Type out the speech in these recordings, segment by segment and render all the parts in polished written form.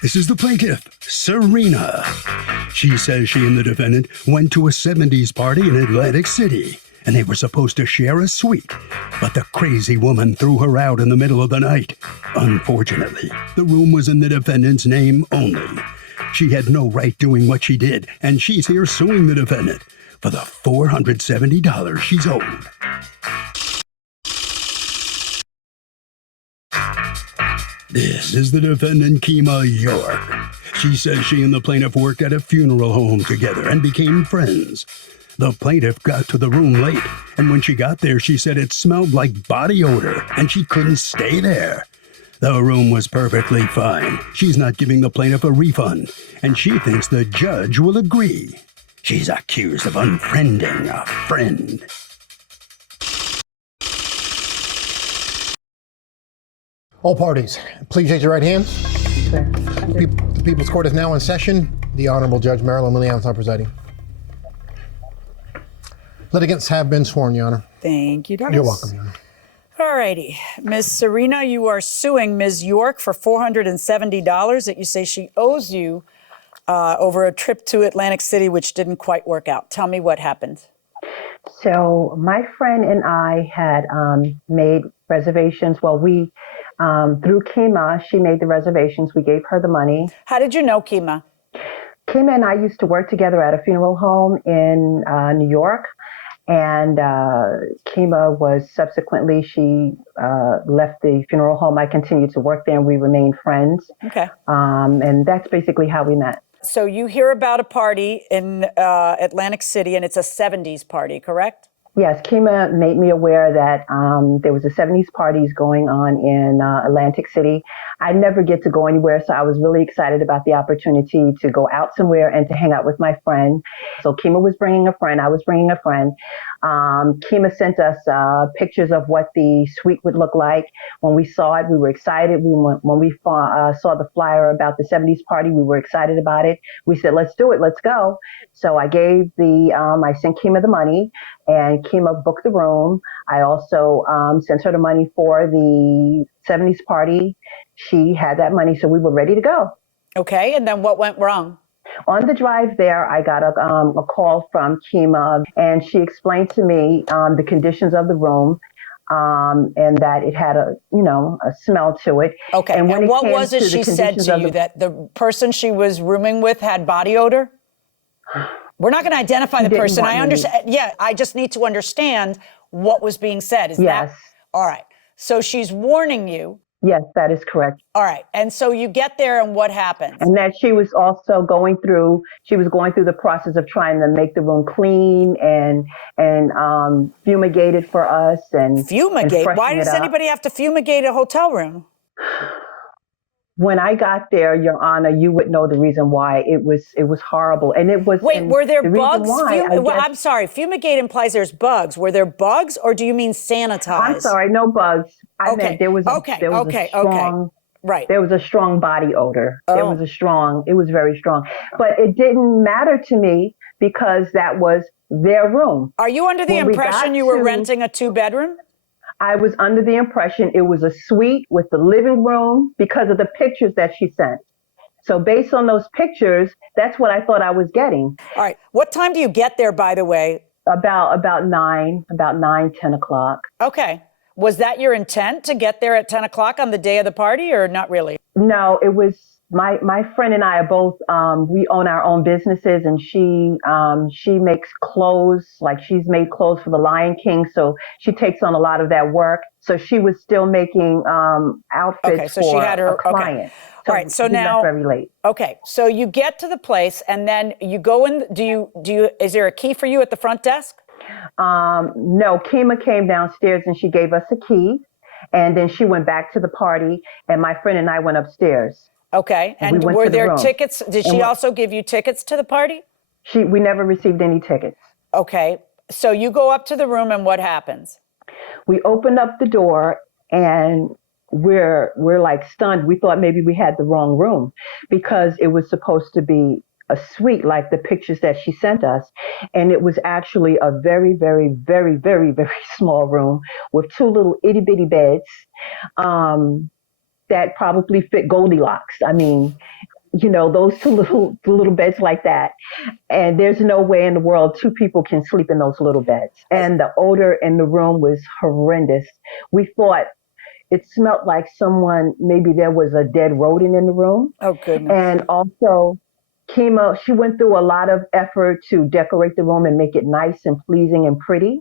This is the plaintiff, Serena. She says she and the defendant went to a 70s party in Atlantic City, and they were supposed to share a suite. But the crazy woman threw her out in the middle of the night. Unfortunately, the room was in the defendant's name only. She had no right doing what she did, and she's here suing the defendant for the $470 she's owed. This is the defendant, Kima York. She says she and the plaintiff worked at a funeral home together and became friends. The plaintiff got to the room late, and when she got there, she said it smelled like body odor, and she couldn't stay there. The room was perfectly fine. She's not giving the plaintiff a refund, and she thinks the judge will agree. She's accused of unfriending a friend. All parties, please raise your right hand. The People's Court is now in session. The Honorable Judge Marilyn Lillian is presiding. Litigants have been sworn, Your Honor. Thank you, Douglas. You're welcome, Your Honor. All righty. Ms. Serena, you are suing Ms. York for $470 that you say she owes you over a trip to Atlantic City, which didn't quite work out. Tell me what happened. So my friend and I had made reservations. Well, we, through Kima, she made the reservations. We gave her the money. How did you know Kima? Kima and I used to work together at a funeral home in New York. And Kima was subsequently, she left the funeral home. I continued to work there and we remained friends. Okay. And that's basically how we met. So you hear about a party in Atlantic City and it's a 70s party, correct? Yes, Kima made me aware that there was a 70s parties going on in Atlantic City. I never get to go anywhere, so I was really excited about the opportunity to go out somewhere and to hang out with my friend. So Kima was bringing a friend, I was bringing a friend. Kima sent us pictures of what the suite would look like. When we saw it, we were excited. When we saw the flyer about the 70s party, we were excited about it. We said, let's do it, let's go. So I I sent Kima the money, and Kima booked the room. I also sent her the money for the 70s party. She had that money, so we were ready to go. Okay, and then what went wrong? On the drive there, I got a call from Kima, and she explained to me the conditions of the room, and that it had a smell to it. Okay, and what was it she said to you, that the person she was rooming with had body odor? We're not going to identify the person. I understand. Yeah, I just need to understand what was being said. Yes. All right. So she's warning you. Yes, that is correct. All right. And so you get there and what happens? And that she was also going through the process of trying to make the room clean and fumigate it for us. And fumigate? Why does anybody have to fumigate a hotel room? When I got there, Your Honor, you would know the reason why. It was horrible. And it was... Wait, were there bugs? Well, I'm sorry. Fumigate implies there's bugs. Were there bugs, or do you mean sanitize? I'm sorry, no bugs. I meant there was a strong body odor. Oh. It was very strong. But it didn't matter to me because that was their room. Are you under the impression you were renting a 2-bedroom? I was under the impression it was a suite with the living room because of the pictures that she sent. So based on those pictures, that's what I thought I was getting. All right. What time do you get there, by the way? About 10 o'clock. Okay. Was that your intent, to get there at 10 o'clock on the day of the party, or not really? No, it was my friend and I are both, we own our own businesses, and she makes clothes, like she's made clothes for the Lion King. So she takes on a lot of that work. So she was still making outfits so she had her, a client. Okay. All right. So now, very late. Okay. So you get to the place and then you go in. Is there a key for you at the front desk? No, Kima came downstairs and she gave us a key, and then she went back to the party, and my friend and I went upstairs. Okay. And were there tickets? Did she also give you tickets to the party? We never received any tickets. Okay. So you go up to the room and what happens? We opened up the door and we're like stunned. We thought maybe we had the wrong room because it was supposed to be a suite like the pictures that she sent us. And it was actually a very, very, very, very, very small room with 2 little itty bitty beds. that probably fit Goldilocks. I mean, those the little beds like that. And there's no way in the world two people can sleep in those little beds. And the odor in the room was horrendous. We thought it smelled like maybe there was a dead rodent in the room. Oh, goodness. And also, Kima, she went through a lot of effort to decorate the room and make it nice and pleasing and pretty.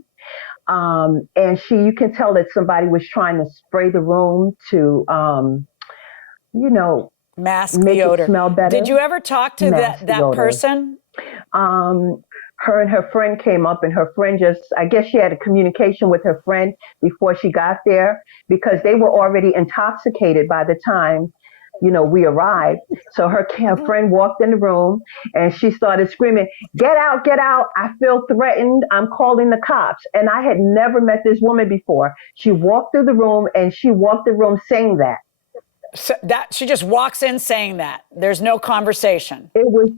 And you can tell that somebody was trying to spray the room to, mask make the odor. it smell better. Did you ever talk to that person? Her and her friend came up, and her friend I guess she had a communication with her friend before she got there, because they were already intoxicated by the time, we arrived. So her friend walked in the room and she started screaming, get out, get out. I feel threatened. I'm calling the cops. And I had never met this woman before. She walked through the room and she walked the room saying that. So that she just walks in saying that. There's no conversation. It was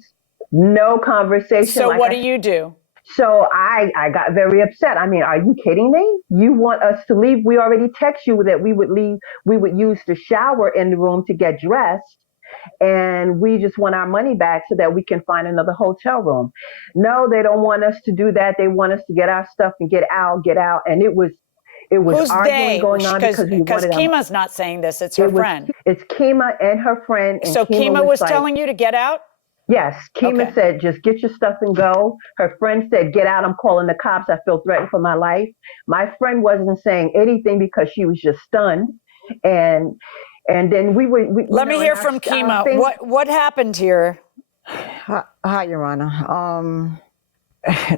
no conversation. So what do you do? So I got very upset. I mean, are you kidding me? You want us to leave? We already text you that we would leave. We would use the shower in the room to get dressed. And we just want our money back so that we can find another hotel room. No, they don't want us to do that. They want us to get our stuff and get out. And it was Who's arguing going on because Kima's not saying this. It's her friend. It's Kima and her friend. And so Kima was telling you to get out? Yes. Kima said, just get your stuff and go. Her friend said, get out. I'm calling the cops. I feel threatened for my life. My friend wasn't saying anything because she was just stunned. And then let me hear from Kima. What happened here? Hi, Your Honor.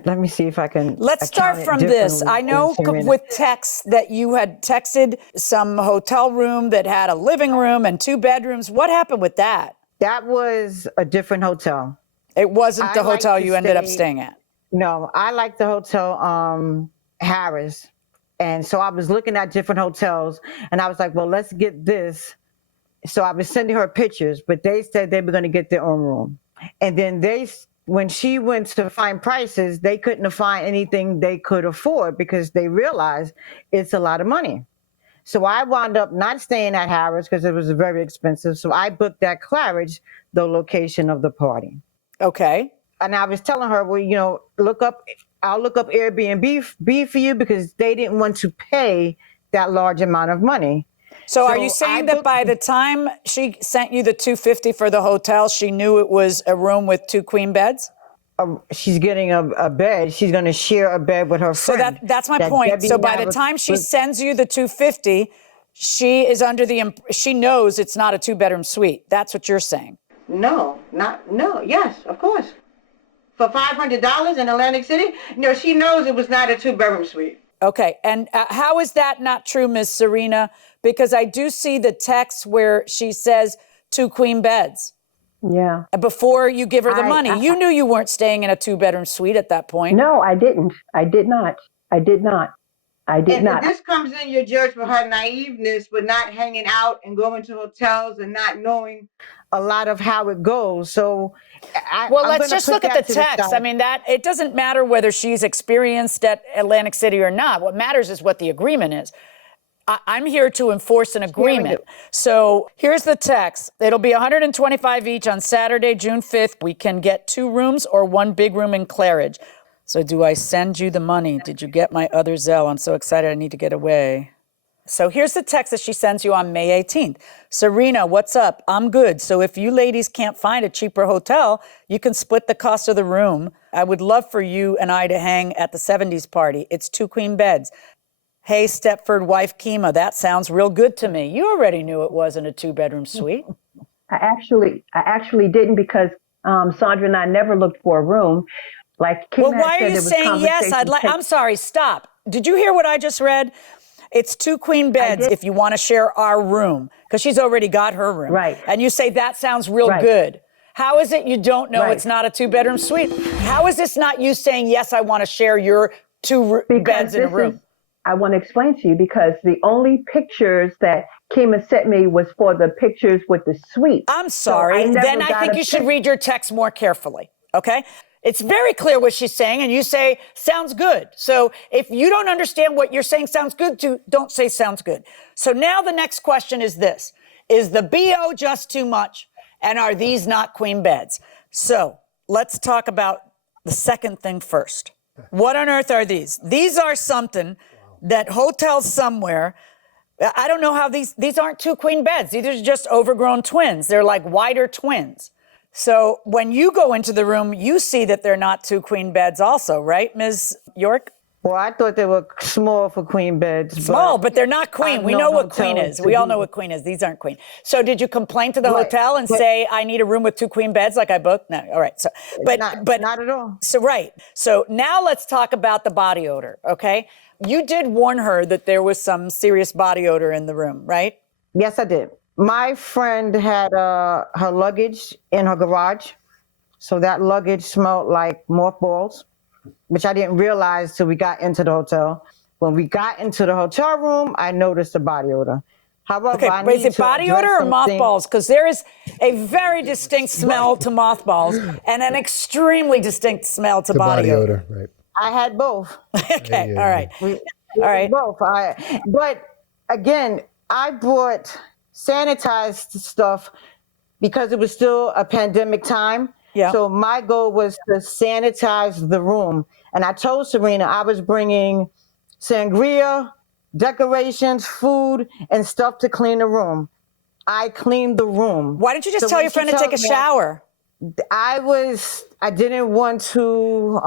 Let me see if I can. Let's start from this. I know with texts that you had texted some hotel room that had a living room and 2 bedrooms. What happened with that? That was a different hotel. It wasn't the hotel you ended up staying at? No, I like the hotel Harris. And so I was looking at different hotels and I was like, well, let's get this. So I was sending her pictures, but they said they were going to get their own room. And then when she went to find prices, they couldn't find anything they could afford because they realized it's a lot of money. So I wound up not staying at Harris because it was very expensive. So I booked at Claridge, the location of the party. Okay. And I was telling her, well, I'll look up Airbnb for you because they didn't want to pay that large amount of money. So are you saying that by the time she sent you the $250 for the hotel, she knew it was a room with 2 queen beds? She's getting a bed. She's going to share a bed with her friend. So that's my point. So by the time she sends you the $250, she is she knows it's not a 2-bedroom suite. That's what you're saying. No. Yes, of course. For $500 in Atlantic City? No, she knows it was not a 2-bedroom suite. Okay. And how is that not true, Ms. Serena? Because I do see the text where she says 2 queen beds. Yeah. Before you give her the money. You knew you weren't staying in a 2-bedroom suite at that point. No, I didn't. I did not. And this comes in your judge for her naiveness with not hanging out and going to hotels and not knowing a lot of how it goes. So let's just look at the text. I mean, that it doesn't matter whether she's experienced at Atlantic City or not. What matters is what the agreement is. I'm here to enforce an agreement. So here's the text. It'll be $125 each on Saturday, June 5th. We can get 2 rooms or 1 big room in Claridge. So do I send you the money? Did you get my other Zelle? I'm so excited. I need to get away. So here's the text that she sends you on May 18th. Serena, what's up? I'm good. So if you ladies can't find a cheaper hotel, you can split the cost of the room. I would love for you and I to hang at the 70s party. It's 2 queen beds. Hey, Stepford wife Kima, that sounds real good to me. You already knew it wasn't a 2-bedroom suite. I actually didn't because Sandra and I never looked for a room. Like Kima why are you saying yes? I'm sorry, stop. Did you hear what I just read? It's 2 queen beds if you want to share our room, because she's already got her room. Right. And you say that sounds real good. How is it you don't know it's not a 2-bedroom suite? How is this not you saying, yes, I want to share your 2 beds in a room? I want to explain to you because the only pictures that Kima sent me was for the pictures with the suite. I'm sorry. So then I think you should read your text more carefully, okay? It's very clear what she's saying, and you say, sounds good. So if you don't understand what you're saying sounds good to, don't say sounds good. So now the next question is this. Is the BO just too much? And are these not queen beds? So let's talk about the second thing first. What on earth are these? These are something that hotels somewhere, I don't know how these aren't two queen beds. These are just overgrown twins. They're like wider twins. So when you go into the room, you see that they're not two queen beds also, right, Ms. York? Well, I thought they were small for queen beds. Small, but they're not queen. I've We known know what queen hotels is. We all to know do- what queen is. These aren't queen. So did you complain to the Right, hotel and but- say, I need a room with two queen beds like I booked? No, all right. So, but not at all. So, right. So now let's talk about the body odor, okay? You did warn her that there was some serious body odor in the room, right? Yes, I did. My friend had her luggage in her garage. So that luggage smelled like mothballs, which I didn't realize till we got into the hotel. When we got into the hotel room, I noticed the body odor. However, Okay, I but is need it to body address odor or something. mothballs? Because there is a very distinct smell to mothballs and an extremely distinct smell to The body odor. right? I had both. Okay, all right. We All right. Both. But again, I brought sanitized stuff because it was still a pandemic time. Yeah. So my goal was to sanitize the room. And I told Serena I was bringing sangria, decorations, food, and stuff to clean the room. I cleaned the room. Why didn't you just So tell when your she friend to take a tells me- shower? I didn't want to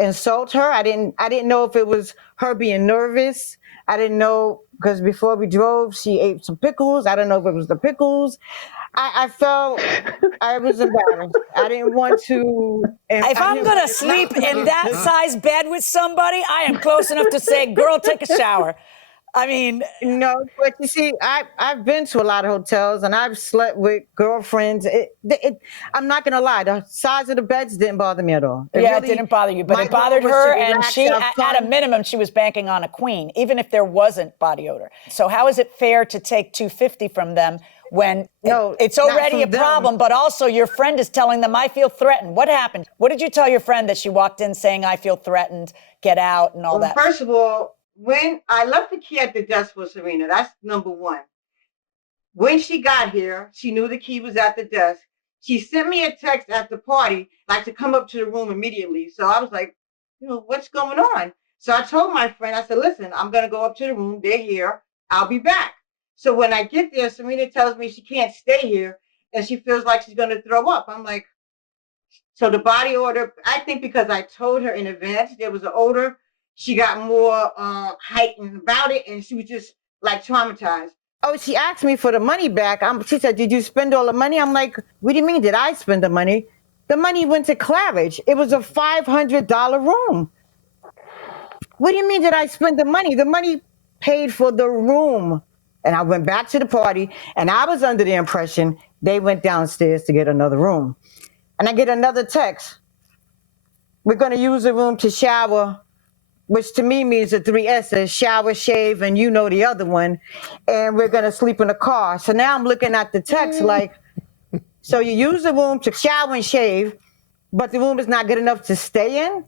insult her. I didn't know if it was her being nervous. I didn't know because before we drove, she ate some pickles. I don't know if it was the pickles. I felt I was embarrassed. I didn't want to. If I'm going to sleep in that size bed with somebody, I am close enough to say, girl, take a shower. I mean, No, but you see, I've been to a lot of hotels and I've slept with girlfriends. I'm not gonna lie, the size of the beds didn't bother me at all. it didn't bother you, but my it bothered goal was her, to and relax, she, have at fun. a minimum, she was banking on a queen, even if there wasn't body odor. So how is it fair to take $250 from them when No, it's not already a from them. problem, but also your friend is telling them, I feel threatened. What happened? What did you tell your friend that she walked in saying, I feel threatened, get out, and all Well, that? first of all, when I left the key at the desk for Serena, that's number one. When she got here, she knew the key was at the desk. She sent me a text at the party, like to come up to the room immediately. So I was like, what's going on? So I told my friend, I said, listen, I'm going to go up to the room. They're here. I'll be back. So when I get there, Serena tells me she can't stay here and she feels like she's going to throw up. I'm like, so the body odor, I think because I told her in advance there was an odor, she got more heightened about it, and she was just like traumatized. Oh, she asked me for the money back. She said, did you spend all the money? I'm like, what do you mean, did I spend the money? The money went to Claridge. It was a $500 room. What do you mean, did I spend the money? The money paid for the room. And I went back to the party, and I was under the impression they went downstairs to get another room. And I get another text. We're going to use the room to shower, which to me means the 3 S's, shower, shave, and you know the other one. And we're going to sleep in the car. So now I'm looking at the text like, so you use the room to shower and shave, but the room is not good enough to stay in,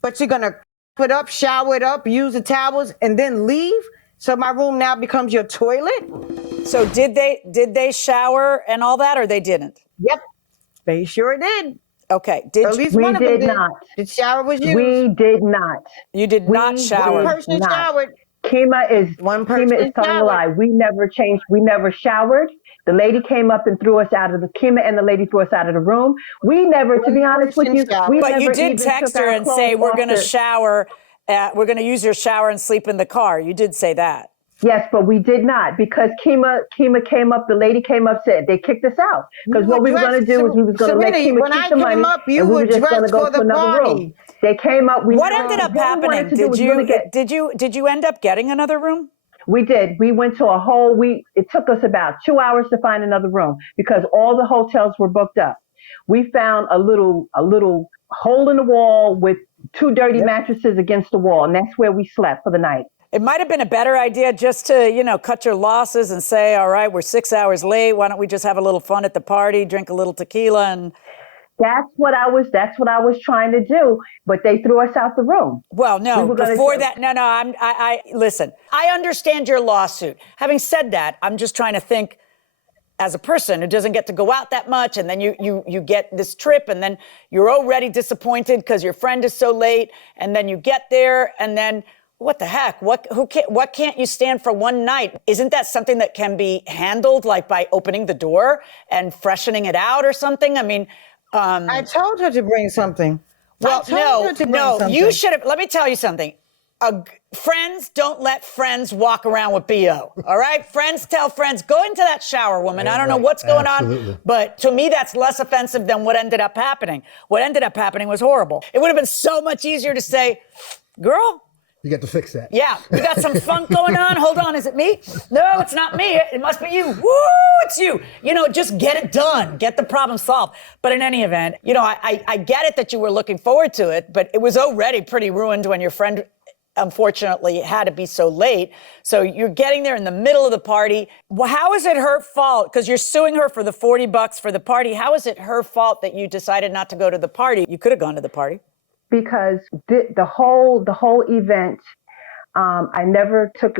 but you're going to put up, shower it up, use the towels, and then leave? So my room now becomes your toilet? So did they shower and all that, or they didn't? Yep, they sure did. Okay. Or at least We one of them did did. not. The shower was used. We did not. You did not We shower. did One person not. showered. Kima is One person telling a showered. lie. We never changed. We never showered. The lady came up and threw us out of the Kima and the lady threw us out of the room. We never, to be One honest with person you, showered. we But never you did even text took her our and say, clothes we're off going to the- shower. We're going to use your shower and sleep in the car. You did say that. Yes, but we did not because Kima came up. The lady came up, said they kicked us out because You what were we were going to dressed- do is we was going to let Serena, Kima when I keep the came money up, you and we were were just going to dressed go for to the another room. party. They came up. What ended up what we wanted happening? to do was really Did you end up getting another room? We did. We went to a whole week. It took us about 2 hours to find another room because all the hotels were booked up. We found a little hole in the wall with 2 dirty mattresses against the wall, and that's where we slept for the night. It might have been a better idea just to, cut your losses and say, all right, we're 6 hours late. Why don't we just have a little fun at the party, drink a little tequila, and That's what I was trying to do, but they threw us out the room. Well, no, We were gonna before do- that, no, I listen, I understand your lawsuit. Having said that, I'm just trying to think as a person who doesn't get to go out that much, and then you get this trip, and then you're already disappointed because your friend is so late, and then you get there, and then what the heck? What can't you stand for one night? Isn't that something that can be handled, like by opening the door and freshening it out or something? I mean, I told her to bring something. well, no, you should have. Let me tell you something. Friends don't let friends walk around with BO. All right? Friends tell friends, go into that shower, woman. I don't know what's going on. But to me, that's less offensive than what ended up happening. What ended up happening was horrible. It would have been so much easier to say, girl, You got to fix that. yeah, you got some funk going on. Hold on, is it me? No, it's not me. It must be you. Woo, it's you. You know, just get it done. Get the problem solved. But in any event, you know, I get it that you were looking forward to it, but it was already pretty ruined when your friend, unfortunately, had to be so late. So you're getting there in the middle of the party. Well, how is it her fault? Because you're suing her for the $40 for the party. How is it her fault that you decided not to go to the party? You could have gone to the party. Because the whole event, I never took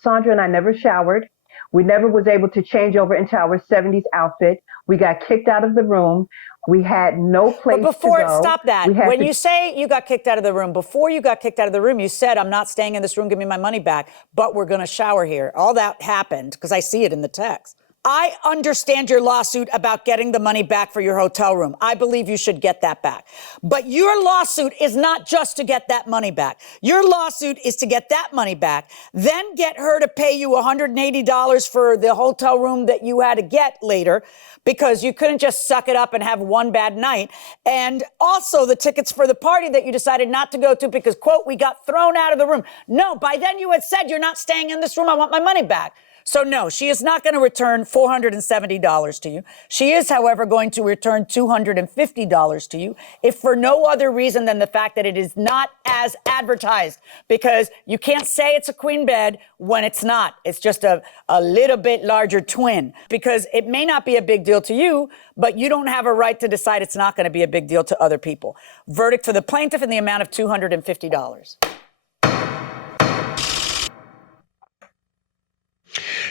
Sandra and I never showered. We never was able to change over into our 70s outfit. We got kicked out of the room. We had no place But before, to go. stop that. When you say you got kicked out of the room, before you got kicked out of the room, you said, I'm not staying in this room, give me my money back, but we're going to shower here. All that happened because I see it in the text. I understand your lawsuit about getting the money back for your hotel room. I believe you should get that back. But your lawsuit is not just to get that money back. Your lawsuit is to get that money back, then get her to pay you $180 for the hotel room that you had to get later because you couldn't just suck it up and have one bad night. And also the tickets for the party that you decided not to go to because, quote, we got thrown out of the room. No, by then you had said, you're not staying in this room. I want my money back. So no, she is not going to return $470 to you. She is, however, going to return $250 to you, if for no other reason than the fact that it is not as advertised, because you can't say it's a queen bed when it's not. It's just a little bit larger twin, because it may not be a big deal to you, but you don't have a right to decide it's not going to be a big deal to other people. Verdict for the plaintiff in the amount of $250.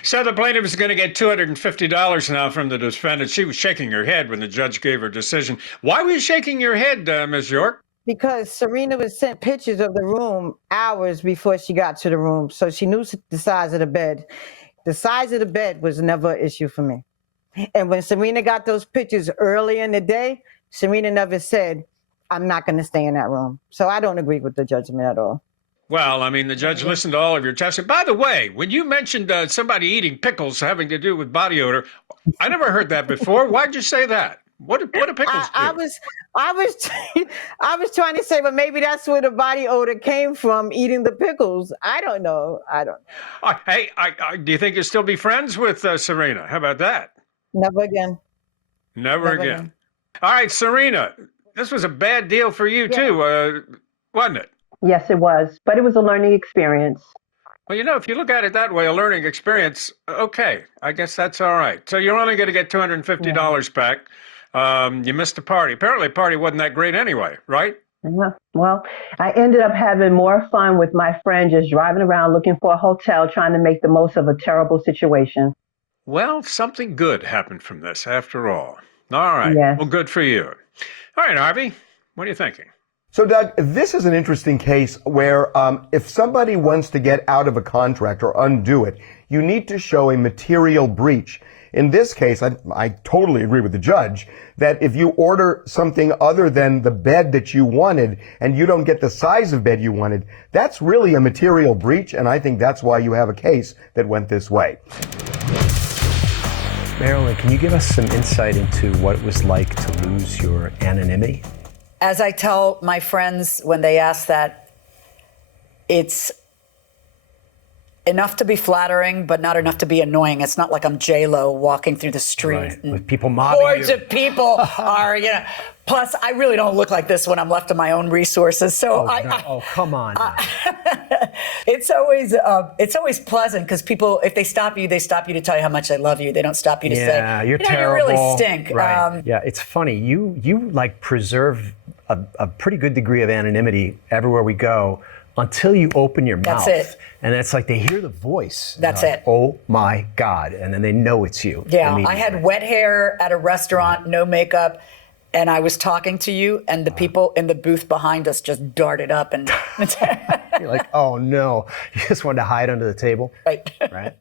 So the plaintiff is going to get $250 now from the defendant. She was shaking her head when the judge gave her decision. Why were you shaking your head, Ms. York? Because Serena was sent pictures of the room hours before she got to the room. So she knew the size of the bed. The size of the bed was never an issue for me. And when Serena got those pictures early in the day, Serena never said, I'm not going to stay in that room. So I don't agree with the judgment at all. Well, I mean, the judge listened to all of your testimony. By the way, when you mentioned somebody eating pickles having to do with body odor, I never heard that before. Why'd you say that? What do pickles do? I was trying to say, but maybe that's where the body odor came from, eating the pickles. I don't know. Hey, do you think you'll still be friends with Serena? How about that? Never again. Never again. All right, Serena, this was a bad deal for you too, wasn't it? Yes, it was, but it was a learning experience. Well, you know, if you look at it that way, a learning experience, okay, I guess that's all right. So you're only going to get $250 back. You missed the party. Apparently, the party wasn't that great anyway, right? Yeah. Well, I ended up having more fun with my friend just driving around looking for a hotel, trying to make the most of a terrible situation. Well, something good happened from this after all. All right. Yes. Well, good for you. All right, Harvey, what are you thinking? So, Doug, this is an interesting case where if somebody wants to get out of a contract or undo it, you need to show a material breach. In this case, I totally agree with the judge that if you order something other than the bed that you wanted and you don't get the size of bed you wanted, that's really a material breach, and I think that's why you have a case that went this way. Marilyn, can you give us some insight into what it was like to lose your anonymity? As I tell my friends when they ask that, it's enough to be flattering, but not enough to be annoying. It's not like I'm J-Lo walking through the street. Right. With people mobbing Hordes you. of people are, plus I really don't look like this when I'm left to my own resources. So Come on. it's always pleasant because people, if they stop you to tell you how much they love you. They don't stop you to say, you're terrible. You really stink. Right. Yeah, it's funny. You like preserve a pretty good degree of anonymity everywhere we go until you open your mouth. That's it. And it's like they hear the voice. That's like, it. Oh my God. And then they know it's you. Yeah, immediately. I had wet hair at a restaurant, no makeup, and I was talking to you, and the people in the booth behind us just darted up and You're like, oh no. You just wanted to hide under the table. right. Right.